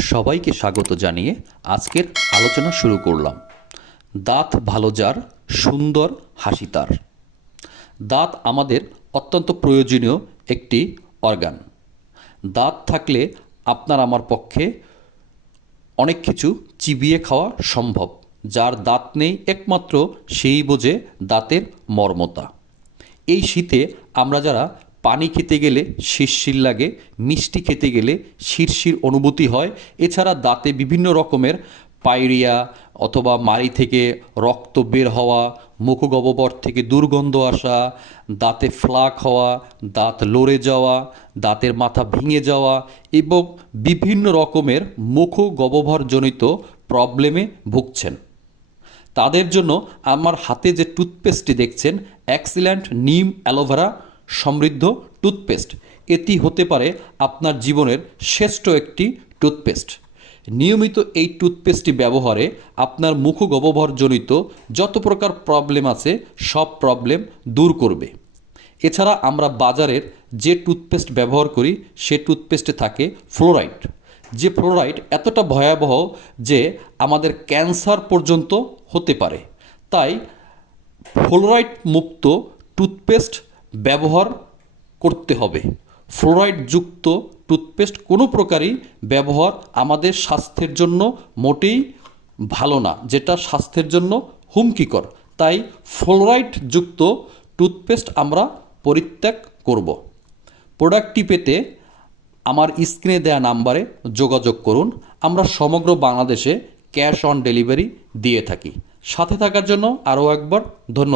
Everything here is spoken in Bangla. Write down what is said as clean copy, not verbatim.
সবাইকে স্বাগত জানিয়ে আজকের আলোচনা শুরু করলাম। দাঁত ভালো যার, সুন্দর হাসি তার। দাঁত আমাদের অত্যন্ত প্রয়োজনীয় একটি অর্গান। দাঁত থাকলে আপনার আমার পক্ষে অনেক কিছু চিবিয়ে খাওয়া সম্ভব। যার দাঁত নেই একমাত্র সেই বোঝে দাঁতের মর্মতা। এই শীতে আমরা যারা পানি খেতে গেলে শিরশির লাগে, মিষ্টি খেতে গেলে শিরশির অনুভূতি হয়, এছাড়া দাঁতে বিভিন্ন রকমের পায়রিয়া অথবা মাড়ি থেকে রক্ত বের হওয়া, মুখগহ্বর থেকে দুর্গন্ধ আসা, দাঁতে ফ্লাক হওয়া, দাঁত লড়ে যাওয়া, দাঁতের মাথা ভেঙে যাওয়া এবং বিভিন্ন রকমের মুখগহ্বরজনিত প্রবলেমে ভুগছেন। তাদের জন্য আমার হাতে যে টুথপেস্টটি দেখছেন, এক্সিলেন্ট নিম অ্যালোভেরা সমৃদ্ধ টুথপেস্ট, এটি হতে পারে আপনার জীবনের শ্রেষ্ঠ একটি টুথপেস্ট। নিয়মিত এই টুথপেস্টটি ব্যবহারে আপনার মুখগহ্বরজনিত যত প্রকার প্রবলেম আছে সব প্রবলেম দূর করবে। এছাড়া আমরা বাজারের যে টুথপেস্ট ব্যবহার করি সে টুথপেস্টে থাকে ফ্লোরাইড। যে ফ্লোরাইড এতটা ভয়াবহ যে আমাদের ক্যান্সার পর্যন্ত হতে পারে। তাই ফ্লোরাইড মুক্ত টুথপেস্ট ব্যবহার করতে হবে। ফ্লোরাইডযুক্ত টুথপেস্ট কোনো প্রকারই ব্যবহার আমাদের স্বাস্থ্যের জন্য মোটেই ভালো না, যেটা স্বাস্থ্যের জন্য হুমকিকর। তাই ফ্লোরাইডযুক্ত টুথপেস্ট আমরা পরিত্যাগ করব। প্রোডাক্টটি পেতে আমার স্ক্রিনে দেওয়া নাম্বারে যোগাযোগ করুন। আমরা সমগ্র বাংলাদেশে ক্যাশ অন ডেলিভারি দিয়ে থাকি। সাথে থাকার জন্য আরও একবার ধন্যবাদ।